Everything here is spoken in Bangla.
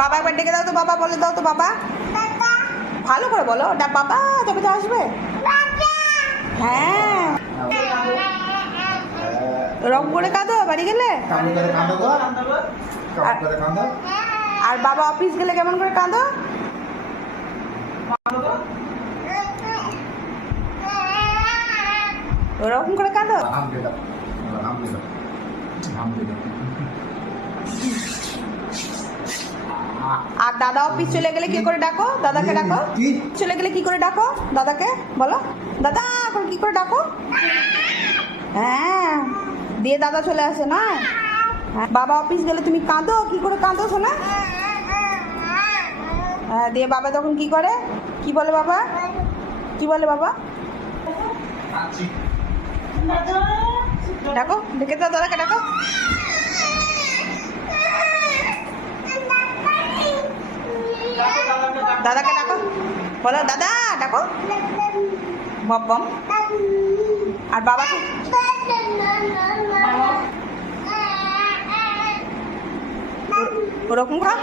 বাবা একবার ডেকে দাও তো, বাবা বলে দাও তো, বাবা ভালো করে বলো, ওটা বাবা তবে তো আসবে। হ্যাঁ, রং করে কাঁদো বাড়ি গেলে। আর বাবা অফিস গেলে কেমন করে কাঁদো? ওরকম করে কাঁদো। আর দাদা অফিস চলে গেলে কি করে ডাকো? দাদাকে ডাকো। চলে গেলে কি করে ডাকো দাদাকে? বলো দাদা করে কি করে ডাকো? হ্যাঁ, দিয়ে দাদা চলে আসে না? বাবা অফিস গেলে তুমি কাঁদো, কি করে কাঁদো শোনা? হ্যাঁ, দিয়ে বাবা তখন কি করে? কি বলে বাবা? কি বলে বাবা? ডাকো, ডেকে দাও দাদাকে, ডাকো। দাদাকে ডাকো, বলো দাদা ডাকো, বম। আর বাবাকে ওরকম খা।